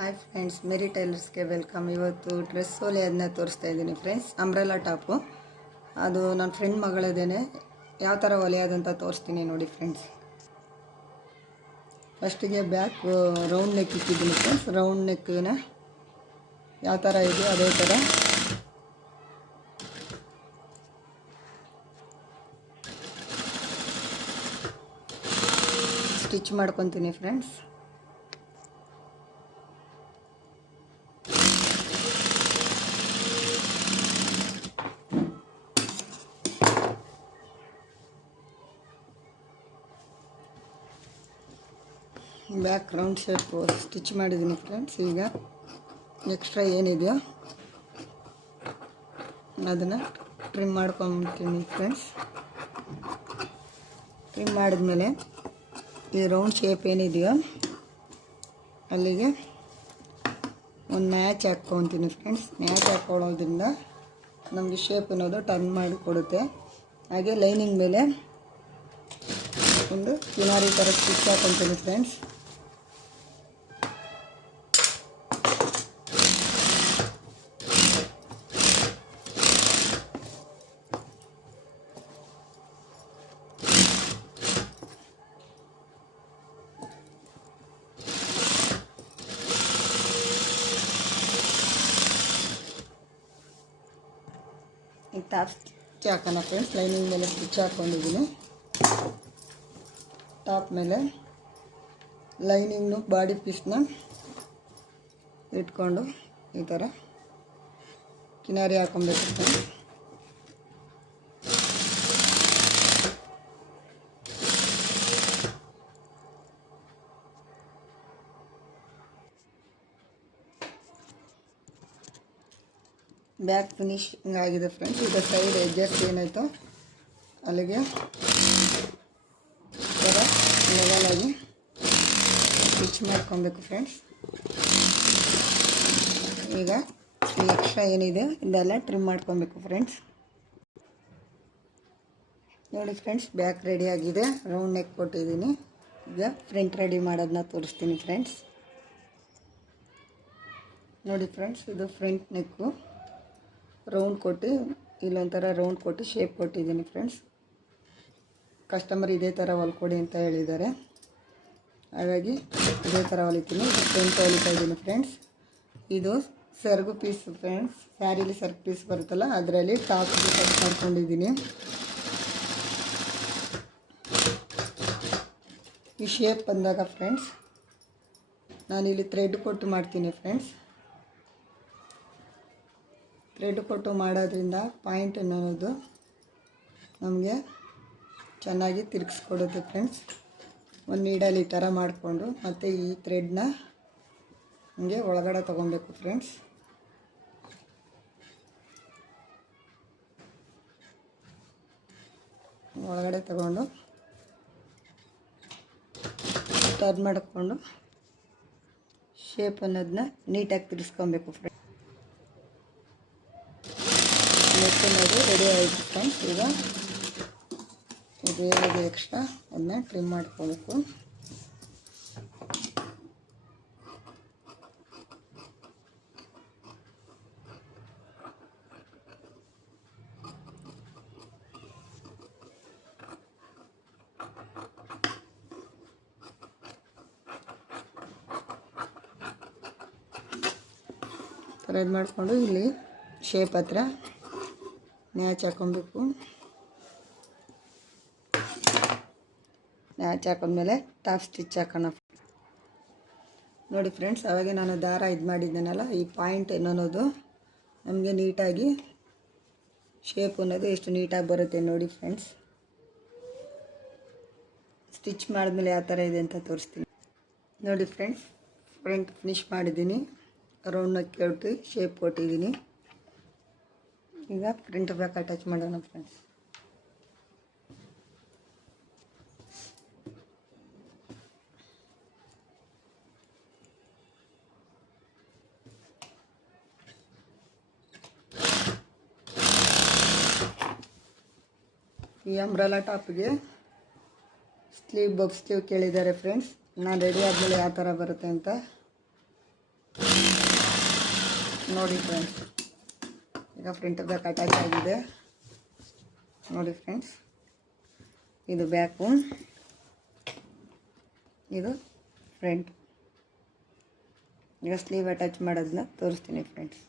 Hi friends, ಮೇರಿ ಟೈಲರ್ಸ್ಗೆ welcome. ಇವತ್ತು dress ಹೊಲಿಯೋದನ್ನ ತೋರಿಸ್ತಾ ಇದ್ದೀನಿ ಫ್ರೆಂಡ್ಸ್. ಅಂಬ್ರೆಲಾ ಟಾಪು, ಅದು ನನ್ನ ಫ್ರೆಂಡ್ ಮಗಳಿದ್ದೇನೆ. ಯಾವ ಥರ ಹೊಲಿಯೋದಂತ ತೋರಿಸ್ತೀನಿ ನೋಡಿ ಫ್ರೆಂಡ್ಸ್. ಫಸ್ಟಿಗೆ ಬ್ಯಾಕ್ ರೌಂಡ್ ನೆಕ್ ಇಟ್ಟಿದ್ದೀನಿ ಫ್ರೆಂಡ್ಸ್. ರೌಂಡ್ ನೆಕ್ನ ಯಾವ ಥರ ಇದೆಯೋ ಅದೇ ಥರ ಸ್ಟಿಚ್ ಮಾಡ್ಕೊತೀನಿ friends. Back round shape stitch ಮಾಡಿದ್ದೀನಿ ಫ್ರೆಂಡ್ಸ್. ಈಗ ಎಕ್ಸ್ಟ್ರಾ ಏನಿದೆಯೋ ಅದನ್ನು ಟ್ರಿಮ್ ಮಾಡ್ಕೊತೀನಿ ಫ್ರೆಂಡ್ಸ್. ಟ್ರಿಮ್ ಮಾಡಿದ್ಮೇಲೆ ಈ ರೌಂಡ್ ಶೇಪ್ ಏನಿದೆಯೋ ಅಲ್ಲಿಗೆ ಒಂದು ಮ್ಯಾಚ್ ಹಾಕ್ಕೊತೀನಿ ಫ್ರೆಂಡ್ಸ್. ಮ್ಯಾಚ್ ಹಾಕ್ಕೊಳ್ಳೋದ್ರಿಂದ ನಮಗೆ ಶೇಪ್ ಅನ್ನೋದು ಟರ್ನ್ ಮಾಡಿ ಕೊಡುತ್ತೆ. ಹಾಗೆ ಲೈನಿಂಗ್ ಮೇಲೆ ಒಂದು ಕಿನಾರಿ ಥರ ಸ್ಟಿಚ್ ಹಾಕ್ಕೊತೀನಿ ಫ್ರೆಂಡ್ಸ್. ಟಾಪ್ ಸ್ಟಿಚ್ ಹಾಕೋಣ ಫ್ರೆಂಡ್ಸ್. ಲೈನಿಂಗ್ ಮೇಲೆ ಸ್ಟಿಚ್ ಹಾಕ್ಕೊಂಡಿದ್ದೀನಿ. ಟಾಪ್ ಮೇಲೆ ಲೈನಿಂಗ್ನು ಬಾಡಿ ಪೀಸ್ನ ಇಟ್ಕೊಂಡು ಈ ಥರ ಕಿನಾರಿ ಹಾಕೊಬೇಕು ಫ್ರೆಂಡ್ಸ್. ಬ್ಯಾಕ್ ಫಿನಿಶಿಂಗ್ ಆಗಿದೆ ಫ್ರೆಂಡ್ಸ್. ಈಗ ಸೈಡ್ ಎಡ್ಜಸ್ ಏನಾಯಿತು ಅಲ್ಲಿಗೆ ಥರ ಲೆವೆಲಾಗಿ ಸ್ಟಿಚ್ ಮಾಡ್ಕೊಬೇಕು ಫ್ರೆಂಡ್ಸ್. ಈಗ ಈ ಎಕ್ಸ್ಟ್ರಾ ಏನಿದೆ ಇದೆಲ್ಲ ಟ್ರಿಮ್ ಮಾಡ್ಕೊಬೇಕು ಫ್ರೆಂಡ್ಸ್. ನೋಡಿ ಫ್ರೆಂಡ್ಸ್, ಬ್ಯಾಕ್ ರೆಡಿ ಆಗಿದೆ. ರೌಂಡ್ ನೆಕ್ ಕೊಟ್ಟಿದ್ದೀನಿ. ಈಗ ಫ್ರಂಟ್ ರೆಡಿ ಮಾಡೋದನ್ನ ತೋರಿಸ್ತೀನಿ ಫ್ರೆಂಡ್ಸ್. ನೋಡಿ ಫ್ರೆಂಡ್ಸ್, ಇದು ಫ್ರಂಟ್ ನೆಕ್ಕು ರೌಂಡ್ ಕೊಟ್ಟು ಇಲ್ಲೊಂಥರ ರೌಂಡ್ ಕೊಟ್ಟು ಶೇಪ್ ಕೊಟ್ಟಿದ್ದೀನಿ ಫ್ರೆಂಡ್ಸ್. ಕಸ್ಟಮರ್ ಇದೇ ಥರ ಹೊಲ್ಕೊಡಿ ಅಂತ ಹೇಳಿದ್ದಾರೆ, ಹಾಗಾಗಿ ಇದೇ ಥರ ಹೊಲಿತೀನಿ. ಫ್ರಂಟ್ ಹೊಲಿತಾ ಇದ್ದೀನಿ ಫ್ರೆಂಡ್ಸ್. ಇದು ಸೆರಗು ಪೀಸ್ ಫ್ರೆಂಡ್ಸ್. ಸ್ಯಾರಿಲಿ ಸೆರಗು ಪೀಸ್ ಬರುತ್ತಲ್ಲ ಅದರಲ್ಲಿ ಟಾಪ್ ಕಟ್ ಮಾಡ್ಕೊಂಡಿದ್ದೀನಿ. ಈ ಶೇಪ್ ಬಂದಾಗ ಫ್ರೆಂಡ್ಸ್ ನಾನಿಲ್ಲಿ ಥ್ರೆಡ್ ಕೊಟ್ಟು ಮಾಡ್ತೀನಿ ಫ್ರೆಂಡ್ಸ್. ಥ್ರೆಡ್ ಕೊಟ್ಟು ಮಾಡೋದ್ರಿಂದ ಪಾಯಿಂಟ್ ಅನ್ನೋದು ನಮಗೆ ಚೆನ್ನಾಗಿ ತಿರುಗಿಸ್ಕೊಡುತ್ತೆ ಫ್ರೆಂಡ್ಸ್. ಒಂದು ನೀಡಲ್ಲಿ ಈ ಥರ ಮಾಡಿಕೊಂಡು ಮತ್ತು ಈ ಥ್ರೆಡ್ನ ಹಂಗೆ ಒಳಗಡೆ ತೊಗೊಬೇಕು ಫ್ರೆಂಡ್ಸ್. ಒಳಗಡೆ ತಗೊಂಡು ಟರ್ನ್ ಮಾಡಿಕೊಂಡು ಶೇಪ್ ಅನ್ನೋದನ್ನ ನೀಟಾಗಿ ತಿರ್ಸ್ಕೊಬೇಕು ಫ್ರೆಂಡ್ಸ್. ನೆಕ್ ಅನ್ನೋದು ರೆಡಿ ಆಯಿತು ಫ್ರೆಂಡ್ಸ್. ಈಗ ಇದು ಏನಿದೆ ಎಕ್ಸ್ಟ್ರಾ ಅದನ್ನ ಟ್ರಿಮ್ ಮಾಡ್ಕೋಬೇಕು. ಥ್ರೆಡ್ ಮಾಡಿಕೊಂಡು ಇಲ್ಲಿ ಶೇಪ್ ಹತ್ರ ಮ್ಯಾಚ್ ಹಾಕೊಬೇಕು. ಮ್ಯಾಚ್ ಹಾಕೊಂಡ್ಮೇಲೆ ಟಾಪ್ ಸ್ಟಿಚ್ ಹಾಕೋಣ. ನೋಡಿ ಫ್ರೆಂಡ್ಸ್, ಅವಾಗೆ ನಾನು ದಾರ ಇದು ಮಾಡಿದ್ದೇನಲ್ಲ, ಈ ಪಾಯಿಂಟ್ ಅನ್ನೋದು ನಮಗೆ ನೀಟಾಗಿ ಶೇಪ್ ಅನ್ನೋದು ಎಷ್ಟು ನೀಟಾಗಿ ಬರುತ್ತೆ ನೋಡಿ ಫ್ರೆಂಡ್ಸ್. ಸ್ಟಿಚ್ ಮಾಡಿದ್ಮೇಲೆ ಯಾವ ಥರ ಇದೆ ಅಂತ ತೋರಿಸ್ತೀನಿ ನೋಡಿ ಫ್ರೆಂಡ್ಸ್. ಫ್ರಂಟ್ ಫಿನಿಶ್ ಮಾಡಿದ್ದೀನಿ. ರೌಂಡ್ನ ಕೇಳ್ತು ಶೇಪ್ ಕೊಟ್ಟಿದ್ದೀನಿ. ಈಗ ಫ್ರಂಟ್ ಬ್ಯಾಕ್ ಅಟ್ಯಾಚ್ ಮಾಡೋಣ ಫ್ರೆಂಡ್ಸ್. ಈ ಅಂಬ್ರೆಲಾ ಟಾಪ್ಗೆ ಸ್ಲೀವ್ ಬಫ್ ಸ್ಲೀವ್ ಕೇಳಿದ್ದಾರೆ ಫ್ರೆಂಡ್ಸ್. ನಾನು ರೆಡಿ ಆದಮೇಲೆ ಯಾವ ಥರ ಬರುತ್ತೆ ಅಂತ ನೋಡಿ ಫ್ರೆಂಡ್ಸ್, ಈಗ ಫ್ರಂಟ್ ಬ್ಯಾಕ್ ಅಟ್ಯಾಚ್ ಆಗಿದೆ ನೋಡಿ ಫ್ರೆಂಡ್ಸ್. ಇದು ಬ್ಯಾಕು, ಇದು ಫ್ರಂಟ್. ಈಗ ಸ್ಲೀವ್ ಅಟ್ಯಾಚ್ ಮಾಡೋದನ್ನ ತೋರಿಸ್ತೀನಿ ಫ್ರೆಂಡ್ಸ್.